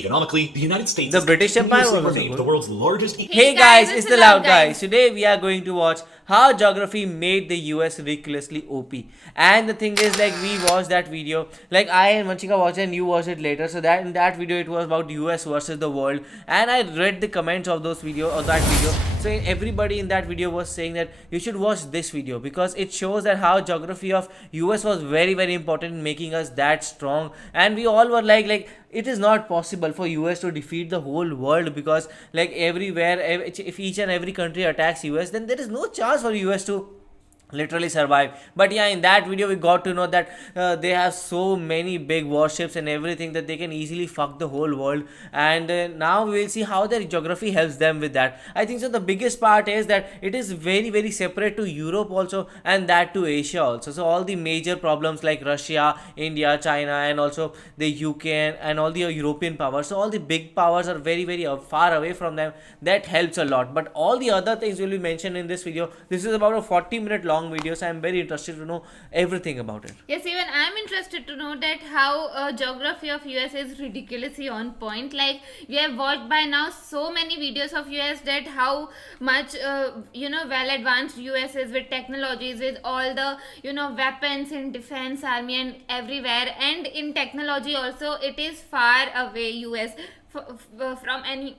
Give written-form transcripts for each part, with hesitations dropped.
Economically, the United States The British Empire was continuously also named good. the world's largest Hey guys, it's the Loud Guys. Today we are going to watch how geography made the US ridiculously OP. And the thing is, like, we watched that video. Like, I and Vanchika watched it and you watched it later. So that in that video it was about US versus the world. And I read the comments of those video or that video. So everybody in that video was saying that you should watch this video because it shows that how geography of US was very important in making us that strong. And we all were like it is not possible for US to defeat the whole world because like everywhere if each and every country attacks US, then there is no chance for US to literally survive. But yeah, in that video we got to know that they have so many big warships and everything that they can easily fuck the whole world. And now we will see how their geography helps them with that. I think so the biggest part is that it is very separate to Europe also, and that to Asia also. So all the major problems like Russia, India, China, and also the UK and all the European powers, so all the big powers are very far away from them. That helps a lot. But all the other things will be mentioned in this video. This is about a 40-minute long video, so I'm very interested to know everything about it. Yes, even I'm interested to know that how geography of US is ridiculously on point. Like, we have watched by now so many videos of US that how much well advanced US is with technologies, with all the weapons in defense, army and everywhere. And in technology also it is far away US from any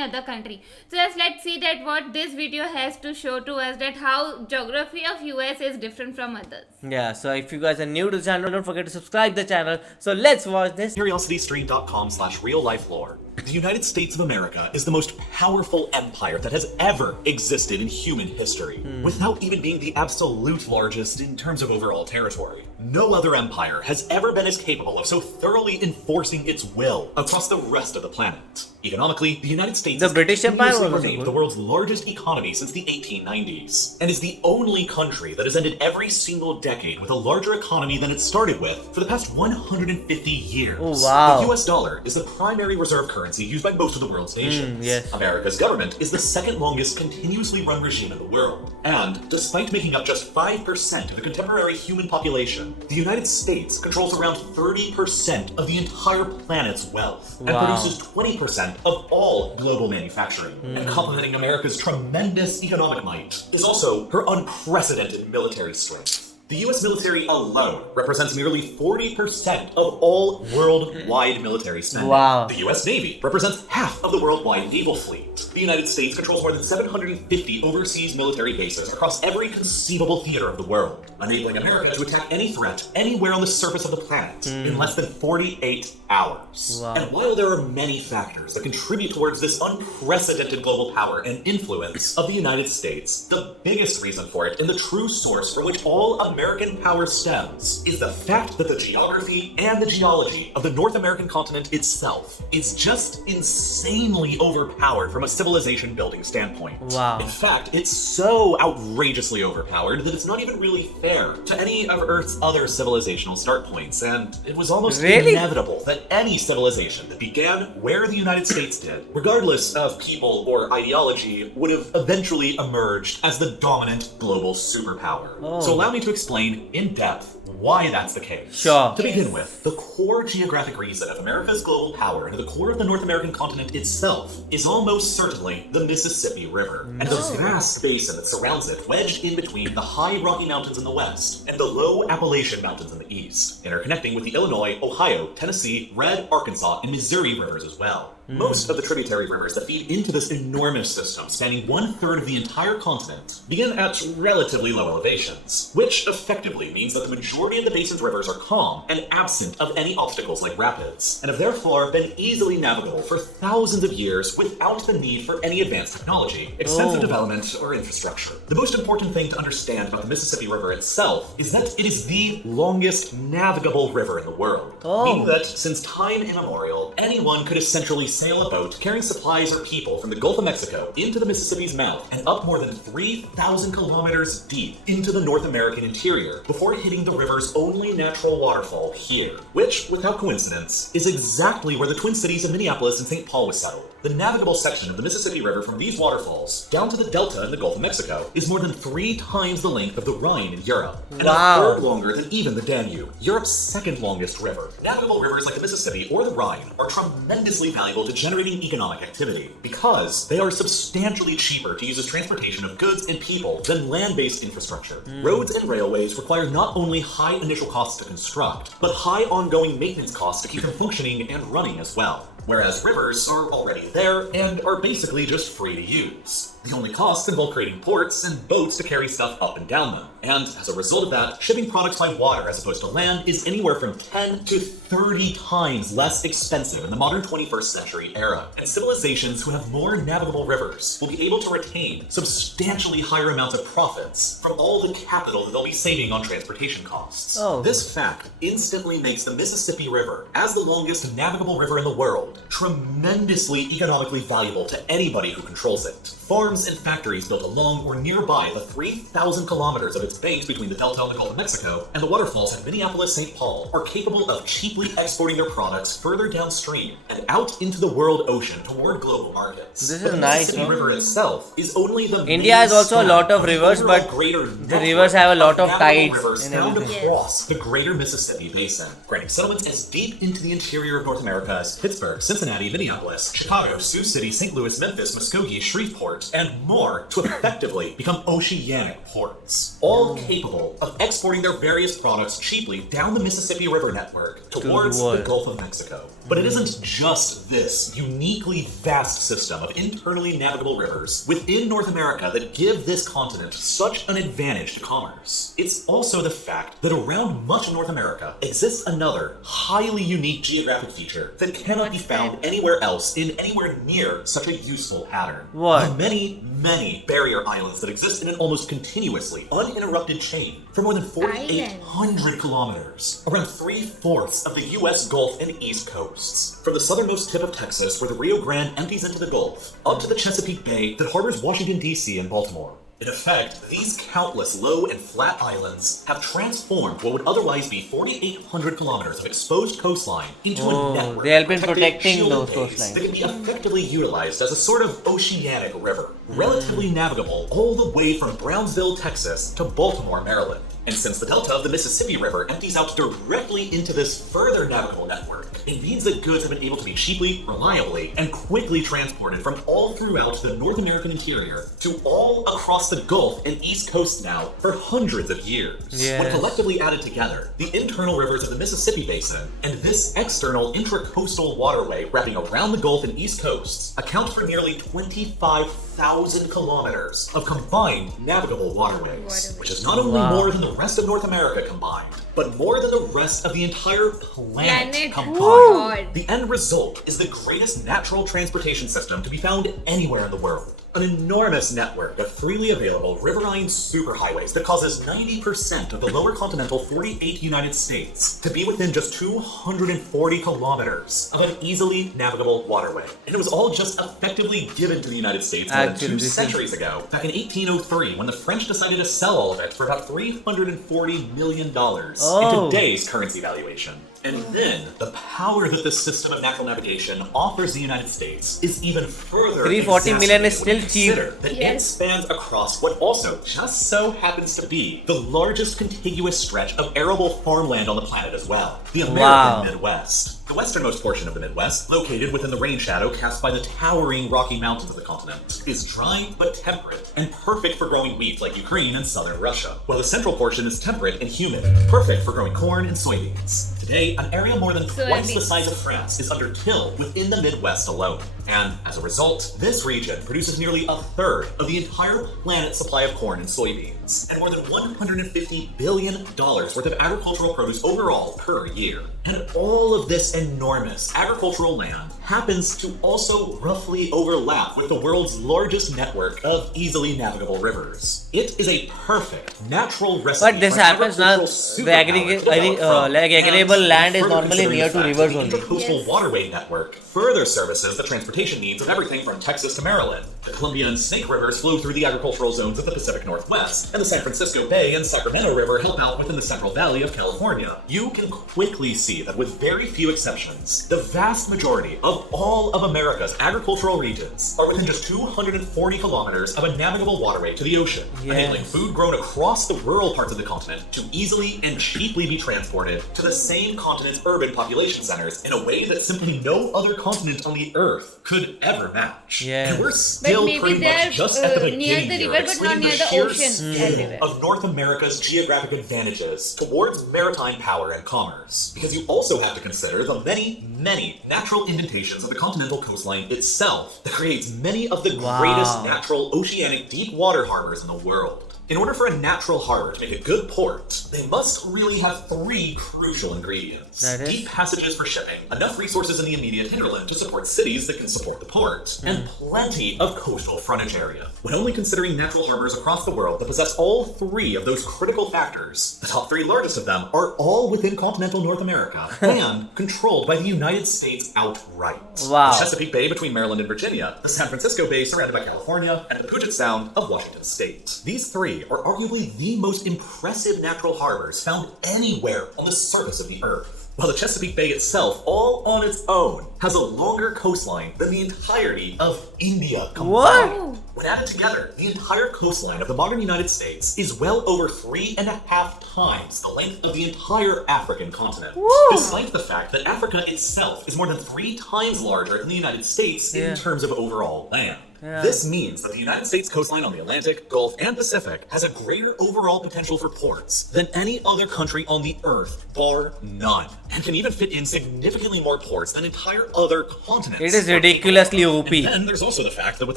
other country. So just let's see that what this video has to show to us, that how geography of US is different from others. Yeah, so if you guys are new to the channel, don't forget to subscribe the channel. So let's watch this. CuriosityStream.com/real-life-lore. The United States of America is the most powerful empire that has ever existed in human history, without even being the absolute largest in terms of overall territory. No other empire has ever been as capable of so thoroughly enforcing its will across the rest of the planet. Economically, the United States The British Empire was remained good. the world's largest economy since the 1890s, and is the only country that has ended every single decade with a larger economy than it started with for the past 150 years. Oh, wow. The US dollar is the primary reserve currency used by most of the world's nations. Yes. America's government is the second longest continuously run regime in the world, and despite making up just 5% of the contemporary human population, the United States controls around 30% of the entire planet's wealth, and Wow. produces 20% of all global manufacturing. And complementing America's tremendous economic might is also her unprecedented military strength. The US military alone represents nearly 40% of all worldwide military spending. Wow. The US Navy represents half of the worldwide naval fleet. The United States controls more than 750 overseas military bases across every conceivable theater of the world, enabling America to attack any threat anywhere on the surface of the planet in less than 48 hours. Wow. And while there are many factors that contribute towards this unprecedented global power and influence of the United States, the biggest reason for it and the true source from which all American power stems is the fact that the geography and the geology of the North American continent itself is just insanely overpowered from a civilization building standpoint. Wow. In fact, it's so outrageously overpowered that it's not even really fair to any of Earth's other civilizational start points, and it was almost Really? inevitable that any civilization that began where the United States did, regardless of people or ideology, would have eventually emerged as the dominant global superpower. Oh. So allow me to explain in depth why that's the case. Sure. To begin with, the core geographic reason of America's global power and the core of the North American continent itself is almost certainly the Mississippi River, and the vast basin that surrounds it, wedged in between the high Rocky Mountains in the west and the low Appalachian Mountains in the east, interconnecting with the Illinois, Ohio, Tennessee, Red, Arkansas, and Missouri rivers as well. Most of the tributary rivers that feed into this enormous system, spanning 1/3 of the entire continent, begin at relatively low elevations, which effectively means that the majority of the basin's rivers are calm and absent of any obstacles like rapids, and have therefore been easily navigable for thousands of years without the need for any advanced technology, extensive development, or infrastructure. The most important thing to understand about the Mississippi River itself is that it is the longest navigable river in the world, meaning that since time immemorial, anyone could essentially sail a boat carrying supplies or people from the Gulf of Mexico into the Mississippi's mouth and up more than 3,000 kilometers deep into the North American interior before hitting the river's only natural waterfall here, which, without coincidence, is exactly where the twin cities of Minneapolis and St. Paul was settled. The navigable section of the Mississippi River from these waterfalls down to the delta in the Gulf of Mexico is more than 3 times the length of the Rhine in Europe, and a third longer than even the Danube, Europe's second longest river. Navigable rivers like the Mississippi or the Rhine are tremendously valuable to generating economic activity because they are substantially cheaper to use as transportation of goods and people than land-based infrastructure. Roads and railways require not only high initial costs to construct, but high ongoing maintenance costs to keep them functioning and running as well. Whereas rivers are already there and are basically just free to use. The only costs involve creating ports and boats to carry stuff up and down them. And as a result of that, shipping products by water as opposed to land is anywhere from 10 to 30 times less expensive in the modern 21st century era. And civilizations who have more navigable rivers will be able to retain substantially higher amounts of profits from all the capital that they'll be saving on transportation costs. This fact instantly makes the Mississippi River, as the longest navigable river in the world, tremendously economically valuable to anybody who controls it. Farms and factories built along or nearby the 3,000 kilometers of its banks between the Delta and the Gulf of Mexico and the waterfalls at Minneapolis, St. Paul are capable of cheaply exporting their products further downstream and out into the world ocean toward global markets. This is nice. The River itself is only the India has also a lot of rivers, but the rivers have a lot of tides and found everything. across the greater Mississippi basin, granting settlements as deep into the interior of North America as Pittsburgh, Cincinnati, Minneapolis, Chicago, Sioux City, St. Louis, Memphis, Muskogee, Shreveport, and more to effectively become oceanic ports, all capable of exporting their various products cheaply down the Mississippi River network towards the Gulf of Mexico. But it isn't just this uniquely vast system of internally navigable rivers within North America that give this continent such an advantage to commerce. It's also the fact that around much of North America exists another highly unique geographic feature that cannot be found anywhere else in anywhere near such a useful pattern. What? The many barrier islands that exist in an almost continuously uninterrupted chain for more than 4,800 kilometers, around 3/4 of the U.S. Gulf and East Coasts. From the southernmost tip of Texas, where the Rio Grande empties into the Gulf, up to the Chesapeake Bay that harbors Washington, D.C. and Baltimore. In effect, these countless low and flat islands have transformed what would otherwise be 4,800 kilometers of exposed coastline into a network they help in of protecting shielded those bays coastlines. that can be effectively utilized as a sort of oceanic river, relatively navigable all the way from Brownsville, Texas to Baltimore, Maryland. And since the delta of the Mississippi River empties out directly into this further navigable network, it means that goods have been able to be cheaply, reliably, and quickly transported from all throughout the North American interior to all across the Gulf and East Coast now for hundreds of years. When collectively added together, the internal rivers of the Mississippi Basin and this external intracoastal waterway wrapping around the Gulf and East Coasts account for nearly 25,000 kilometers of combined navigable waterways, which is not only more than the rest of North America combined, but more than the rest of the entire planet combined. The end result is the greatest natural transportation system to be found anywhere in the world. An enormous network of freely available riverine superhighways that causes 90% of the lower continental 48 United States to be within just 240 kilometers of an easily navigable waterway. And it was all just effectively given to the United States more than 2 centuries ago, back in 1803, when the French decided to sell all of it for about $340 million in today's currency valuation. And then, the power that this system of natural navigation offers the United States is even further 340 million is still cheap. That it spans across what also just so happens to be the largest contiguous stretch of arable farmland on the planet as well, the American Midwest. The westernmost portion of the Midwest, located within the rain shadow cast by the towering Rocky Mountains of the continent, is dry but temperate and perfect for growing wheat like Ukraine and southern Russia, while the central portion is temperate and humid, perfect for growing corn and soybeans. Today, an area more than twice the size of France is under till within the Midwest alone. And as a result, this region produces nearly a third of the entire planet's supply of corn and soybeans, and more than $150 billion worth of agricultural produce overall per year. And all of this enormous agricultural land happens to also roughly overlap with the world's largest network of easily navigable rivers. It is a perfect natural recipe. But this happens now. The agricultural land is normally near to rivers only. The coastal waterway network further services the transportation needs of everything from Texas to Maryland. The Columbia and Snake rivers flow through the agricultural zones of the Pacific Northwest, and and the San Francisco Bay and Sacramento River help out within the Central Valley of California. You can quickly see that with very few exceptions, the vast majority of all of America's agricultural regions are within just 240 kilometers of a navigable waterway to the ocean, enabling food grown across the rural parts of the continent to easily and cheaply be transported to the same continent's urban population centers in a way that simply no other continent on the Earth could ever match. And we're still pretty much just at the beginning here, explaining the sheer scale of North America's geographic advantages towards maritime power and commerce. Because you also have to consider the many, many natural indentations of the continental coastline itself that creates many of the greatest natural oceanic deep water harbors in the world. In order for a natural harbor to make a good port, they must really have three crucial ingredients. Deep passages for shipping, enough resources in the immediate hinterland to support cities that can support the port, and plenty of coastal frontage area. When only considering natural harbors across the world that possess all three of those critical factors, the top three largest of them are all within continental North America and controlled by the United States outright. The Chesapeake Bay between Maryland and Virginia, the San Francisco Bay surrounded by California, and the Puget Sound of Washington State. These three are arguably the most impressive natural harbors found anywhere on the surface of the Earth, while the Chesapeake Bay itself, all on its own, has a longer coastline than the entirety of India combined. When added together, the entire coastline of the modern United States is well over 3.5 times the length of the entire African continent, despite the fact that Africa itself is more than 3 times larger than the United States in terms of overall land. This means that the United States coastline on the Atlantic, Gulf, and Pacific has a greater overall potential for ports than any other country on the Earth, bar none, and can even fit in significantly more ports than entire other continents. It is ridiculously OP. And then there's also the fact that with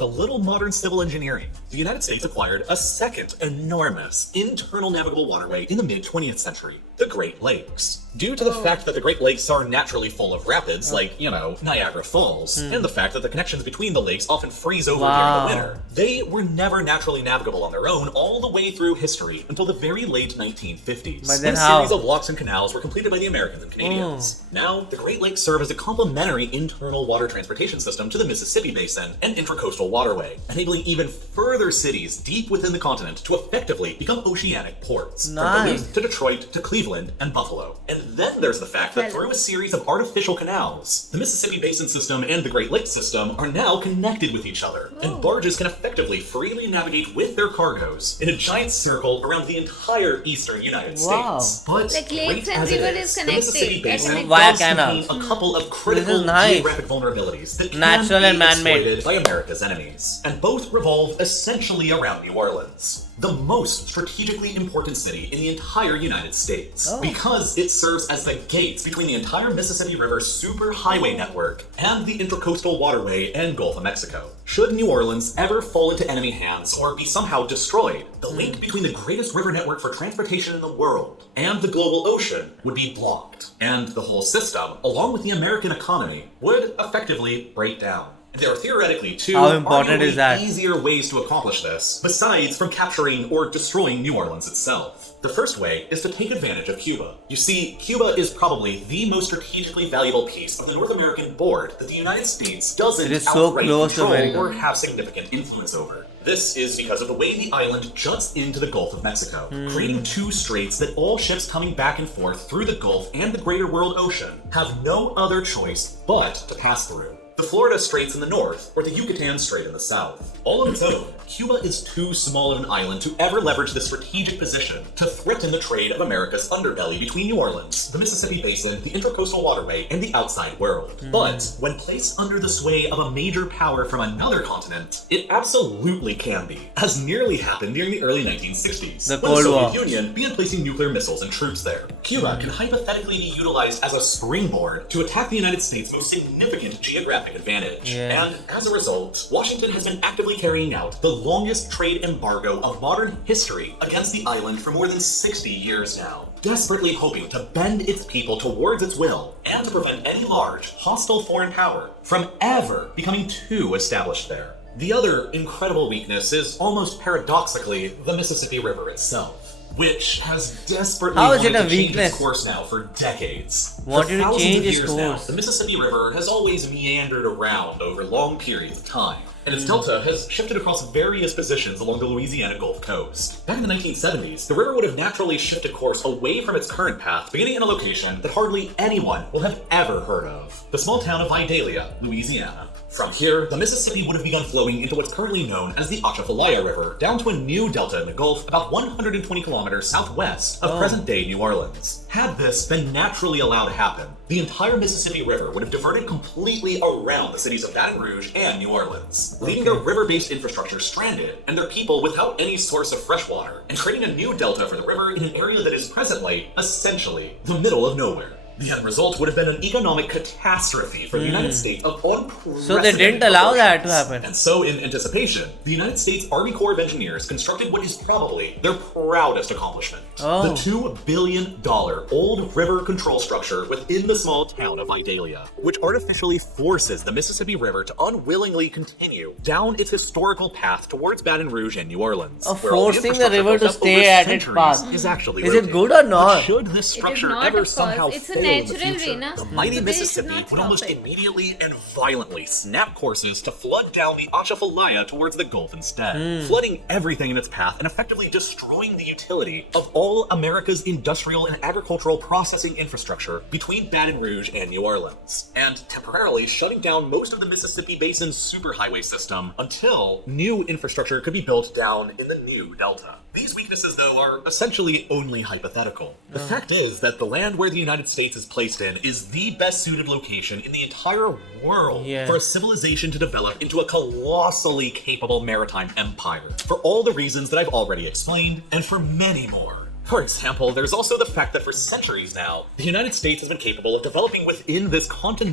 a little modern civil engineering, the United States acquired a second enormous internal navigable waterway in the mid-20th century, the Great Lakes. Due to the fact that the Great Lakes are naturally full of rapids, like, Niagara Falls, and the fact that the connections between the lakes often freeze over during the winter, they were never naturally navigable on their own all the way through history until the very late 1950s. But then when a series of locks and canals were completed by the Americans and Canadians. Now, the Great Lakes serve as a complementary internal water transportation system to the Mississippi Basin and Intracoastal Waterway, enabling even further cities deep within the continent to effectively become oceanic ports. From Duluth to Detroit to Cleveland and Buffalo. And then there's the fact that through a series of artificial canals, the Mississippi Basin system and the Great Lakes system are now connected with each other, and barges can effectively freely navigate with their cargoes in a giant circle around the entire eastern United States. But like lakes great and as it river is, is the Mississippi connected. Basin does contain a couple of critical geographic vulnerabilities that Natural can and be man-made. exploited by America's enemies, and both revolve essentially around New Orleans, the most strategically important city in the entire United States, because it serves as the gates between the entire Mississippi River superhighway network and the Intracoastal Waterway and Gulf of Mexico. Should New Orleans ever fall into enemy hands or be somehow destroyed, the link between the greatest river network for transportation in the world and the global ocean would be blocked, and the whole system, along with the American economy, would effectively break down. There are theoretically two arguably easier ways to accomplish this, besides from capturing or destroying New Orleans itself. The first way is to take advantage of Cuba. You see, Cuba is probably the most strategically valuable piece of the North American board that the United States doesn't outright control or have significant influence over. This is because of the way the island juts into the Gulf of Mexico, creating two straits that all ships coming back and forth through the Gulf and the greater world ocean have no other choice but to pass through. The Florida Straits in the north, or the Yucatan Strait in the south. All on its own, Cuba is too small of an island to ever leverage this strategic position to threaten the trade of America's underbelly between New Orleans, the Mississippi Basin, the Intracoastal Waterway, and the outside world. But when placed under the sway of a major power from another continent, it absolutely can be, as nearly happened during the early 1960s, when the Soviet Union began placing nuclear missiles and troops there. Cuba can hypothetically be utilized as a springboard to attack the United States' most significant geographic advantage. And as a result, Washington has been actively carrying out the longest trade embargo of modern history against the island for more than 60 years now, desperately hoping to bend its people towards its will and to prevent any large, hostile foreign power from ever becoming too established there. The other incredible weakness is almost paradoxically the Mississippi River itself, which has desperately wanted to change its course now for decades. For thousands of years now, the Mississippi River has always meandered around over long periods of time, and its delta has shifted across various positions along the Louisiana Gulf Coast. Back in the 1970s, the river would have naturally shifted course away from its current path, beginning in a location that hardly anyone will have ever heard of, the small town of Vidalia, Louisiana. From here, the Mississippi would have begun flowing into what's currently known as the Atchafalaya River, down to a new delta in the Gulf about 120 kilometers southwest of present-day New Orleans. Had this been naturally allowed to happen, the entire Mississippi River would have diverted completely around the cities of Baton Rouge and New Orleans, leaving their river-based infrastructure stranded and their people without any source of fresh water, and creating a new delta for the river in an area that is presently, essentially, the middle of nowhere. The end result would have been an economic catastrophe for the United States of unprecedented So they didn't allow that to happen. And so, in anticipation, the United States Army Corps of Engineers constructed what is probably their proudest accomplishment. The $2 billion old river control structure within the small town of Vidalia, which artificially forces the Mississippi River to unwillingly continue down its historical path towards Baton Rouge and New Orleans. where all Forcing the river to infrastructure built stay over at its centuries path. Is actually Is it rotated. good or not? But should this structure not, ever of course. somehow It's a fail in the natural future, way, na? the mighty But they should Mississippi not would almost stop it. immediately and violently snap courses to flood down the Atchafalaya towards the Gulf instead, flooding everything in its path and effectively destroying the utility of all America's industrial and agricultural processing infrastructure between Baton Rouge and New Orleans, and temporarily shutting down most of the Mississippi Basin's superhighway system until new infrastructure could be built down in the new delta. These weaknesses, though, are essentially only hypothetical. The fact is that the land where the United States is placed in is the best suited location in the entire world for a civilization to develop into a colossally capable maritime empire, for all the reasons that I've already explained, and for many more. For example, there's also the fact that for centuries now, the United States has been capable of developing within this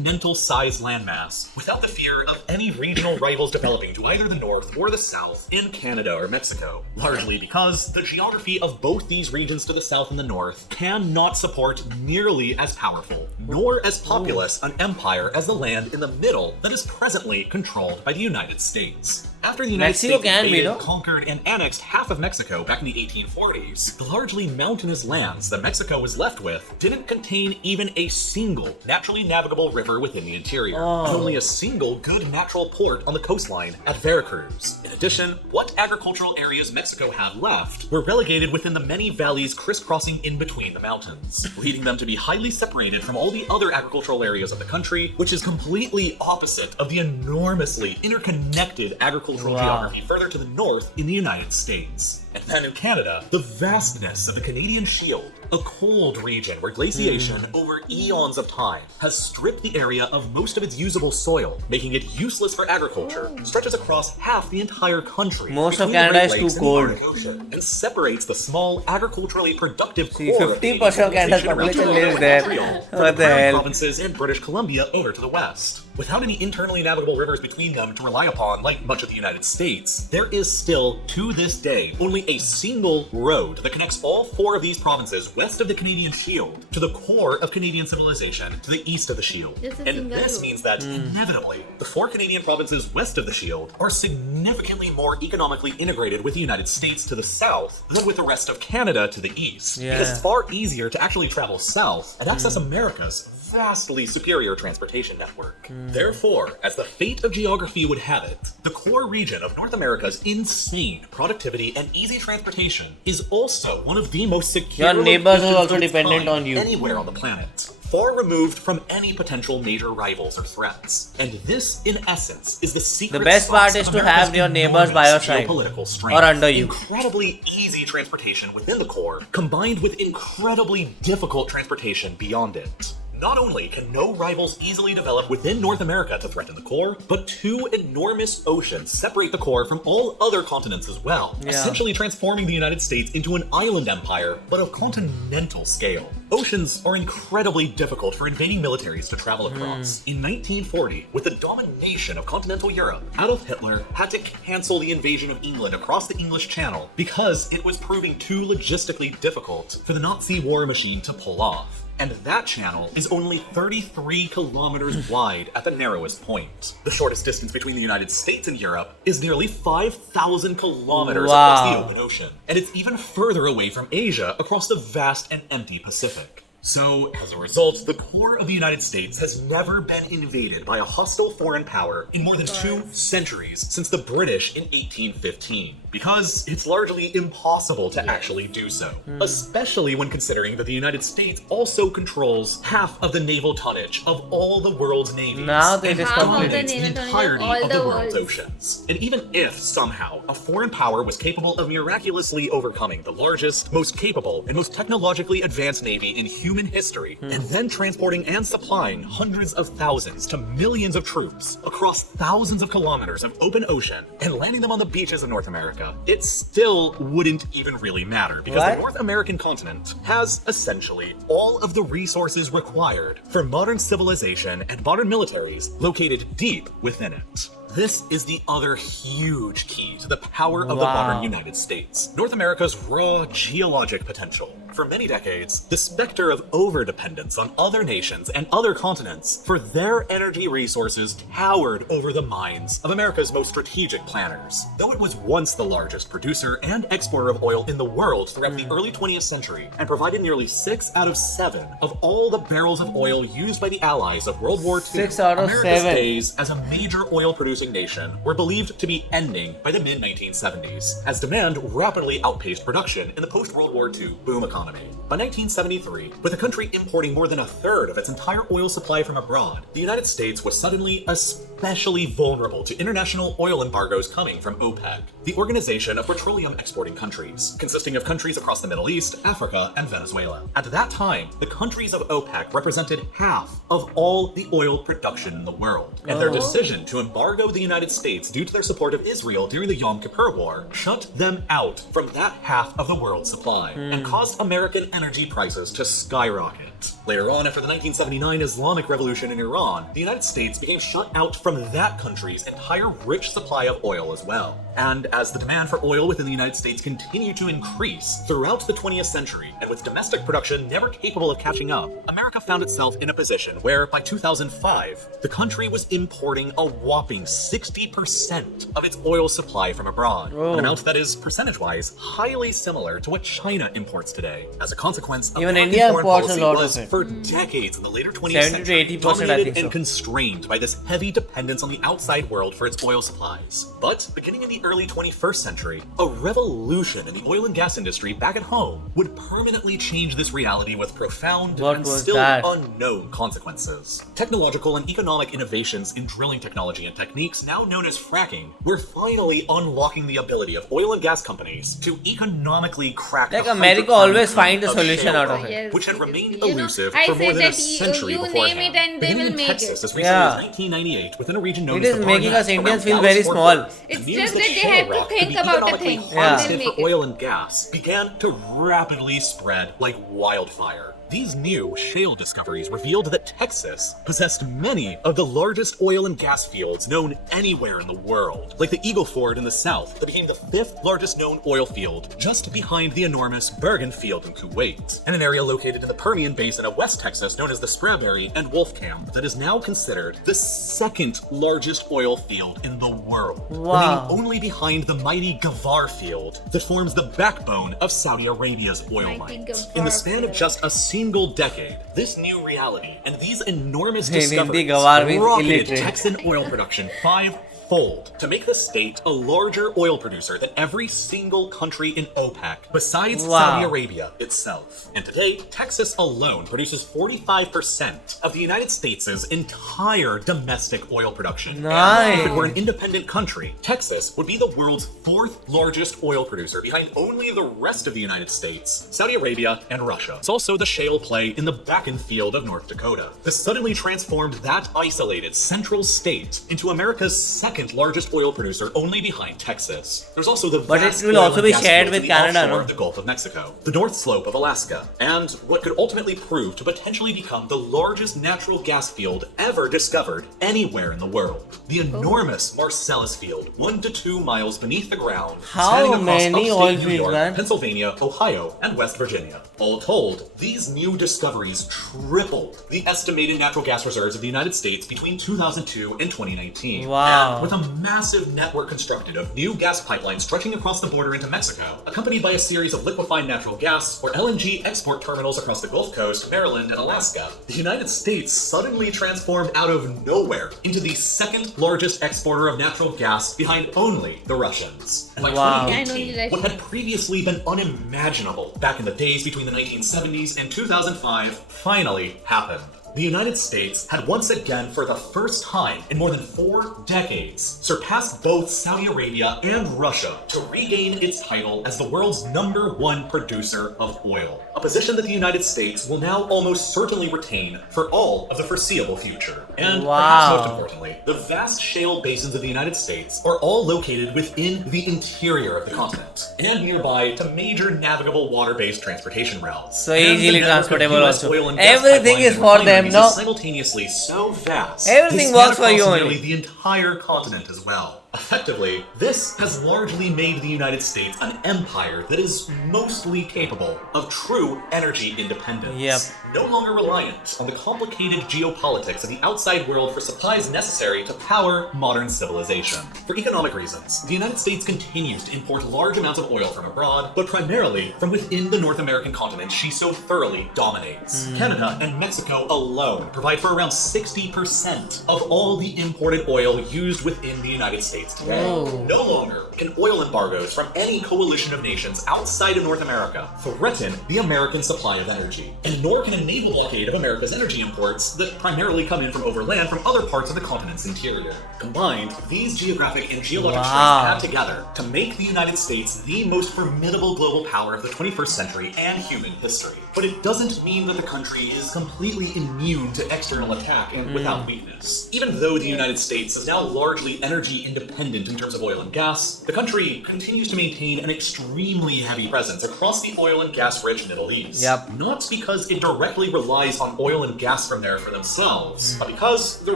continental-sized landmass without the fear of any regional rivals developing to either the north or the south in Canada or Mexico, largely because the geography of both these regions to the south and the north cannot support nearly as powerful, nor as populous an empire as the land in the middle that is presently controlled by the United States. After the United Mexico States can be, invaded, no? conquered, and annexed half of Mexico back in the 1840s, the largely mountainous lands that Mexico was left with didn't contain even a single naturally navigable river within the interior, and only a single good natural port on the coastline at Veracruz. In addition, what agricultural areas Mexico had left were relegated within the many valleys crisscrossing in between the mountains, leading them to be highly separated from all the other agricultural areas of the country, which is completely opposite of the enormously interconnected agricultural geography further to the north in the United States. And then in Canada, the vastness of the Canadian Shield, a cold region where glaciation over eons of time has stripped the area of most of its usable soil, making it useless for agriculture, stretches across half the entire country. Most of between the Canada Great is too Lakes and the cold. Arctic Ocean, and separates the small agriculturally productive See, core 50% of Canada's population lives there. What the hell? Provinces and British Columbia over to the west. Without any internally navigable rivers between them to rely upon, like much of the United States, there is still, to this day, only a single road that connects all four of these provinces west of the Canadian Shield to the core of Canadian civilization to the east of the Shield. Just a And single this road. means that, inevitably, the four Canadian provinces west of the Shield are significantly more economically integrated with the United States to the south than with the rest of Canada to the east. Because it's far easier to actually travel south and access America's vastly superior transportation network. Therefore, as the fate of geography would have it, the core region of North America's insane productivity and easy transportation is also one of the most secure Your neighbors are locations also of its dependent kind on you. anywhere on the planet, far removed from any potential major rivals or threats. And this, in essence, is the secret The best sauce part of is to America's have your neighbors by your enormous side. geopolitical strength. Or under you. Incredibly easy transportation within the core, combined with incredibly difficult transportation beyond it. Not only can no rivals easily develop within North America to threaten the core, but two enormous oceans separate the core from all other continents as well, essentially transforming the United States into an island empire, but of continental scale. Oceans are incredibly difficult for invading militaries to travel across. In 1940, with the domination of continental Europe, Adolf Hitler had to cancel the invasion of England across the English Channel because it was proving too logistically difficult for the Nazi war machine to pull off. And that channel is only 33 kilometers wide at the narrowest point. The shortest distance between the United States and Europe is nearly 5,000 kilometers across the open ocean. And it's even further away from Asia across the vast and empty Pacific. So, as a result, the core of the United States has never been invaded by a hostile foreign power in more than 2 centuries since the British in 1815, because it's largely impossible to actually do so, especially when considering that the United States also controls half of the naval tonnage of all the world's navies, Now they and just dominates complete- the entirety all of the the world's worlds. oceans. And even if somehow a foreign power was capable of miraculously overcoming the largest, most capable, and most technologically advanced navy in human history, and then transporting and supplying hundreds of thousands to millions of troops across thousands of kilometers of open ocean and landing them on the beaches of North America, it still wouldn't even really matter, because What? the North American continent has essentially all of the resources required for modern civilization and modern militaries located deep within it. This is the other huge key to the power of the Wow. modern United States. North America's raw geologic potential. For many decades, the specter of overdependence on other nations and other continents for their energy resources towered over the minds of America's most strategic planners. Though it was once the largest producer and exporter of oil in the world throughout the early 20th century and provided nearly 6 out of 7 of all the barrels of oil used by the Allies of World War II, 6 out of America's 7. days as a major oil producing nation were believed to be ending by the mid-1970s, as demand rapidly outpaced production in the post-World War II boom economy. By 1973, with the country importing more than a third of its entire oil supply from abroad, the United States was suddenly especially vulnerable to international oil embargoes coming from OPEC, the Organization of Petroleum Exporting Countries, consisting of countries across the Middle East, Africa, and Venezuela. At that time, the countries of OPEC represented half of all the oil production in the world, and their decision to embargo the United States due to their support of Israel during the Yom Kippur War shut them out from that half of the world's supply and caused American energy prices to skyrocket. Later on, after the 1979 Islamic Revolution in Iran, the United States became shut out from that country's entire rich supply of oil as well. And as the demand for oil within the United States continued to increase throughout the 20th century, and with domestic production never capable of catching up, America found itself in a position where, by 2005, the country was importing a whopping 60% of its oil supply from abroad, an amount that is, percentage-wise, highly similar to what China imports today. As a consequence, Even American India foreign imports a policy lot was, of it. for decades in the later 20th 70 to century, 80%, I dominated think so. and constrained by this heavy dependence on the outside world for its oil supplies. But beginning in the early 21st century, a revolution in the oil and gas industry back at home would permanently change this reality with profound What and was still that? unknown consequences. Technological and economic innovations in drilling technology and techniques now known as fracking were finally unlocking the ability of oil and gas companies to economically crack Like the America hydrocarbon always find a of solution shale out of oil, it. which had because, remained you know, elusive I for more said than a that century you name beforehand. it and they Beginning will in make Texas it. as recently Yeah. as 1998 within a region known It as is the making us Barnett, Indians around feel very Dallas, Fort small. Worth. It's The news just that that they shale have to rock could think be about the economically thing. Yeah. harvested They'll for make it. oil and gas began to rapidly spread like wildfire. These new shale discoveries revealed that Texas possessed many of the largest oil and gas fields known anywhere in the world, like the Eagle Ford in the south that became the 5th largest known oil field, just behind the enormous Bergen field in Kuwait, and an area located in the Permian Basin of West Texas known as the Spraberry and Wolf Camp that is now considered the 2nd largest oil field in the world, Wow. remaining only behind the mighty Gavar field that forms the backbone of Saudi Arabia's oil Mighty mines. Gavar In the span of field. just a single decade, this new reality and these enormous In Hindi, discoveries Gavar means rocketed illiterate. Texan oil production fivefold to make the state a larger oil producer than every single country in OPEC besides Wow. Saudi Arabia itself. And today, Texas alone produces 45% of the United States' entire domestic oil production. Nice. And if it were an independent country, Texas would be the world's 4th largest oil producer behind only the rest of the United States, Saudi Arabia, and Russia. It's also the shale play in the Bakken field of North Dakota. This suddenly transformed that isolated central state into America's 2nd largest oil producer, only behind Texas. There's also the But it vast will oil also and be gas shared fields with in the Canada, offshore no? of the Gulf of Mexico, the North Slope of Alaska, and what could ultimately prove to potentially become the largest natural gas field ever discovered anywhere in the world. The enormous Marcellus Field, 1 to 2 miles beneath the ground, How spanning across many upstate oil New fields, York, man? Pennsylvania, Ohio, and West Virginia. All told, these new discoveries tripled the estimated natural gas reserves of the United States between 2002 and 2019. Wow. And with a massive network constructed of new gas pipelines stretching across the border into Mexico, accompanied by a series of liquefied natural gas or LNG export terminals across the Gulf Coast, Maryland, and Alaska, the United States suddenly transformed out of nowhere into the second largest exporter of natural gas behind only the Russians. And by Wow. 2018, what had previously been unimaginable back in the days between the 1970s and 2005 finally happened. The United States had once again, for the first time in more than 4 decades, surpassed both Saudi Arabia and Russia to regain its title as the world's #1 producer of oil. A position that the United States will now almost certainly retain for all of the foreseeable future. And perhaps most importantly, the vast shale basins of the United States are all located within the interior of the continent and nearby to major navigable water-based transportation routes. So And the easily network of transportable US also. oil and gas Everything pipelines is and for them, refineries no? is simultaneously so vast. Everything they span works for you across only. nearly the entire continent as well. Effectively, this has largely made the United States an empire that is mostly capable of true energy independence. Yep. No longer reliant on the complicated geopolitics of the outside world for supplies necessary to power modern civilization. For economic reasons, the United States continues to import large amounts of oil from abroad, but primarily from within the North American continent she so thoroughly dominates. Canada and Mexico alone provide for around 60% of all the imported oil used within the United States today. Oh. No longer can oil embargoes from any coalition of nations outside of North America threaten the American supply of energy, and nor can a naval blockade of America's energy imports that primarily come in from overland from other parts of the continent's interior. Combined, these geographic and geologic traits add together to make the United States the most formidable global power of the 21st century and human history. But it doesn't mean that the country is completely immune to external attack and without weakness. Even though the United States is now largely energy independent in terms of oil and gas, the country continues to maintain an extremely heavy presence across the oil and gas-rich Middle East. Yep. Not because it directly relies on oil and gas from there for themselves, but because the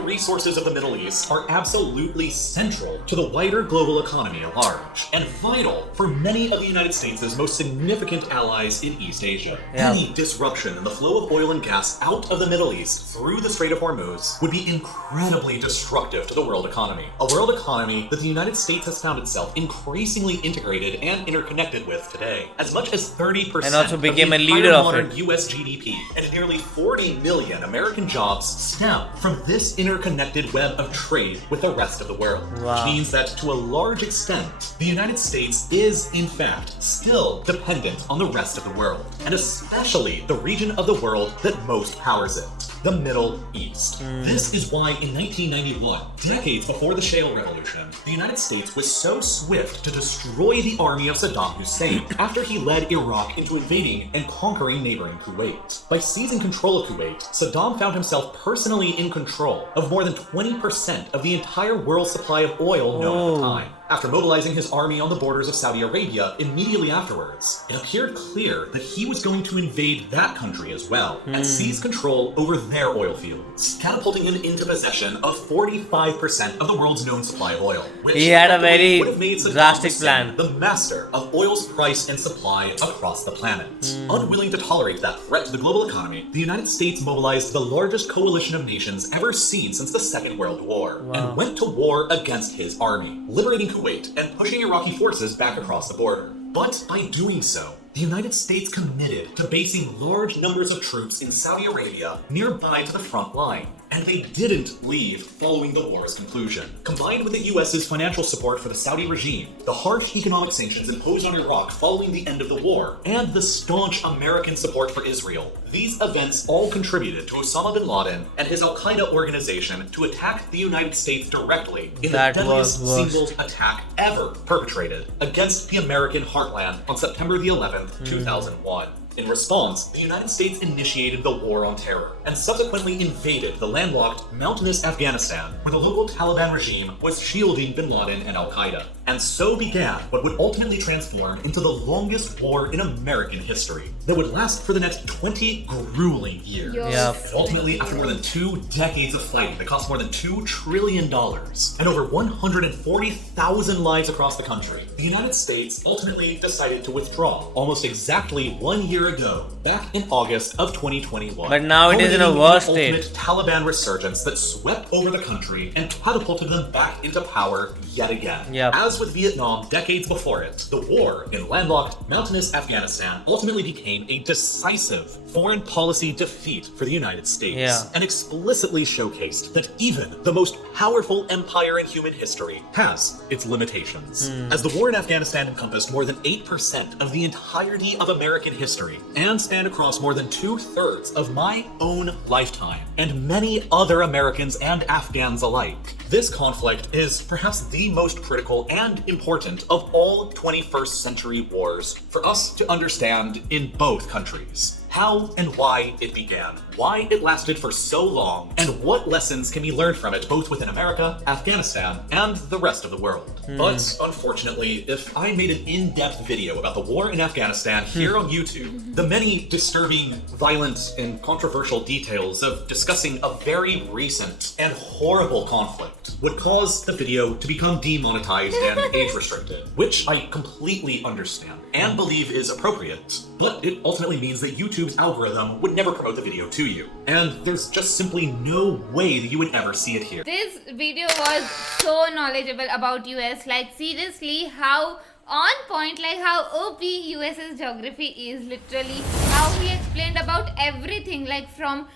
resources of the Middle East are absolutely central to the wider global economy at large, and vital for many of the United States' most significant allies in East Asia. Yeah. Any disruption in the flow of oil and gas out of the Middle East through the Strait of Hormuz would be incredibly destructive to the world economy. A world economy that the United States has found itself increasingly integrated and interconnected with today. As much as 30% And also became of a the leader entire of modern it. US GDP and nearly 40 million American jobs stem from this interconnected web of trade with the rest of the world. Wow. Which means that to a large extent, the United States is, in fact, still dependent on the rest of the world, and especially the region of the world that most powers it, the Middle East. This is why in 1991, decades before the Shale Revolution, the United States was so swift to destroy the army of Saddam Hussein after he led Iraq into invading and conquering neighboring Kuwait. By seizing control of Kuwait, Saddam found himself personally in control of more than 20% of the entire world supply of oil known at the time. After mobilizing his army on the borders of Saudi Arabia immediately afterwards, it appeared clear that he was going to invade that country as well and seize control over their oil fields, catapulting him into possession of 45% of the world's known supply of oil, which He had a very would have made Saddam drastic Hussein plan. the master of oil's price and supply across the planet. Unwilling to tolerate that threat to the global economy, the United States mobilized the largest coalition of nations ever seen since the Second World War and went to war against his army, liberating Kuwait and pushing Iraqi forces back across the border. But by doing so, the United States committed to basing large numbers of troops in Saudi Arabia nearby to the front line, and they didn't leave following the war's conclusion. Combined with the US's financial support for the Saudi regime, the harsh economic sanctions imposed on Iraq following the end of the war, and the staunch American support for Israel, these events all contributed to Osama bin Laden and his Al-Qaeda organization to attack the United States directly in That the deadliest was worst. single attack ever perpetrated against the American heartland on September the 11th, 2001. In response, the United States initiated the War on Terror and subsequently invaded the landlocked, mountainous Afghanistan, where the local Taliban regime was shielding bin Laden and Al-Qaeda. And so began what would ultimately transform into the longest war in American history that would last for the next 20 grueling years. Yep. And ultimately, after more than 2 decades of fighting that cost more than $2 trillion and over 140,000 lives across the country, the United States ultimately decided to withdraw almost exactly 1 year ago, back in August of 2021. But now it is in a culminating worse the state. ultimate Taliban resurgence that swept over the country and catapulted them back into power yet again. Yep. As with Vietnam decades before it, the war in landlocked, mountainous Afghanistan ultimately became a decisive foreign policy defeat for the United States, Yeah. and explicitly showcased that even the most powerful empire in human history has its limitations. As the war in Afghanistan encompassed more than 8% of the entirety of American history and spanned across more than 2/3 of my own lifetime and many other Americans and Afghans alike, this conflict is perhaps the most critical and important of all 21st century wars for us to understand in both countries. How and why it began, why it lasted for so long, and what lessons can be learned from it both within America, Afghanistan, and the rest of the world. But unfortunately, if I made an in-depth video about the war in Afghanistan here on YouTube, the many disturbing, violent, and controversial details of discussing a very recent and horrible conflict would cause the video to become demonetized and age restricted, which I completely understand and believe is appropriate, but it ultimately means that YouTube's algorithm would never promote the video to you, and there's just simply no way that you would ever see it here. This video was so knowledgeable about US, like seriously how on point, like how OP US's geography is, literally how he explained about everything, like from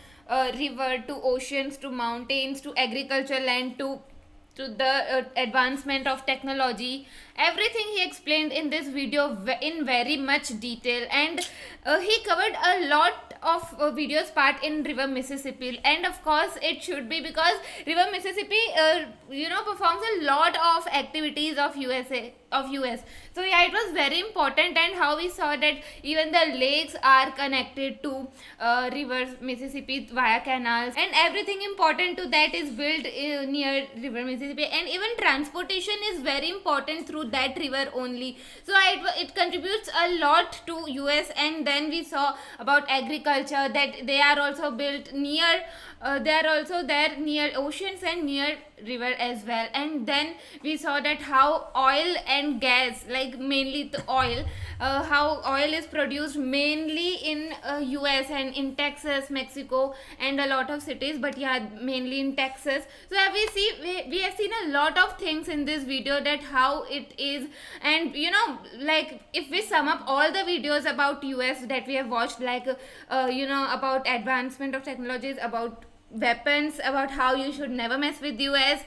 river to oceans to mountains to agriculture land to the advancement of technology. Everything he explained in this video in very much detail, and he covered a lot of videos part in River Mississippi, and of course it should be, because River Mississippi performs a lot of activities of US. So yeah, it was very important, and how we saw that even the lakes are connected to River Mississippi via canals, and everything important to that is built near River Mississippi, and even transportation is very important through that river only. So it contributes a lot to US. And then we saw about agriculture, that they are also built near they are also there near oceans and near river as well. And then we saw that how oil and gas, like mainly the oil, how oil is produced mainly in US and in Texas, Mexico, and a lot of cities, but yeah, mainly in Texas. So yeah, we have seen a lot of things in this video, that how it is. And like if we sum up all the videos about US that we have watched, like about advancement of technologies, about weapons, about how you should never mess with US,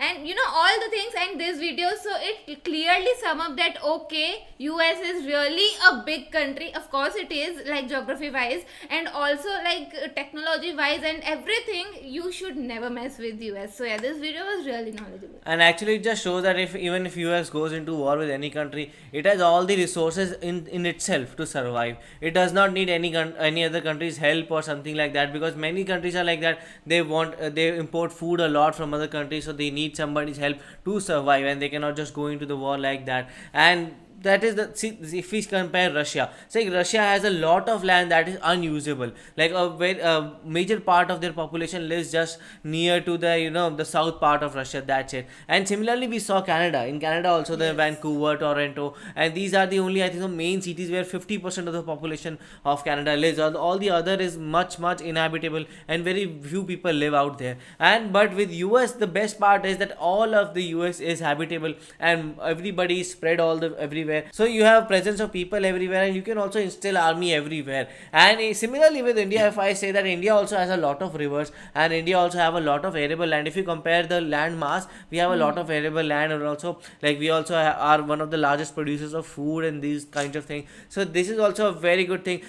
and all the things, and this video, so it clearly sum up that okay, US is really a big country. Of course it is, like geography wise, and also like technology wise and everything, you should never mess with US. So yeah, this video was really knowledgeable. And actually it just shows that even if US goes into war with any country, it has all the resources in itself to survive. It does not need any other country's help or something like that, because many countries are like that. They import food a lot from other countries, so they need somebody's help to survive, and they cannot just go into the war like that. And that is if we compare Russia, say Russia has a lot of land that is unusable, like a major part of their population lives just near to the the south part of Russia, that's it. And similarly we saw Canada. In Canada also, the Vancouver, Toronto, and these are the only, I think, the main cities where 50% of the population of Canada lives. All the other is much inhabitable, and very few people live out there. But with US, the best part is that all of the US is habitable, and everybody is spread everywhere. So you have presence of people everywhere, and you can also instill army everywhere. And similarly with India, if I say that India also has a lot of rivers, and India also have a lot of arable land. If you compare the land mass, we have a lot of arable land, and also like we also are one of the largest producers of food and these kinds of things. So this is also a very good thing.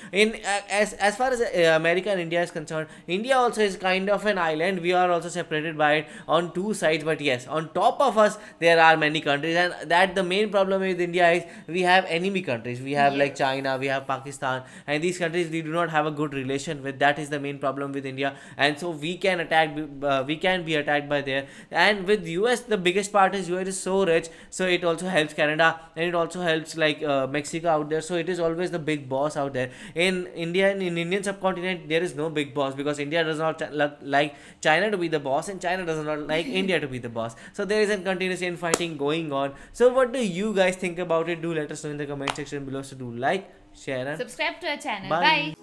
As far as America and India is concerned, India also is kind of an island. We are also separated by it on two sides, but yes, on top of us there are many countries, and that the main problem with India is we have enemy countries. We have like Yes. China, we have Pakistan, and these countries we do not have a good relation with. That is the main problem with India, and so we can we can be attacked by there. And with US, the biggest part is US is so rich, so it also helps Canada, and it also helps like Mexico out there. So it is always the big boss out there. In India and in Indian subcontinent, there is no big boss because India does not like China to be the boss, and China does not like India to be the boss. So there is a continuous infighting going on. So what do you guys think about it? Do let us know in the comment section below. So do like, share, and Subscribe to our channel. bye. Bye.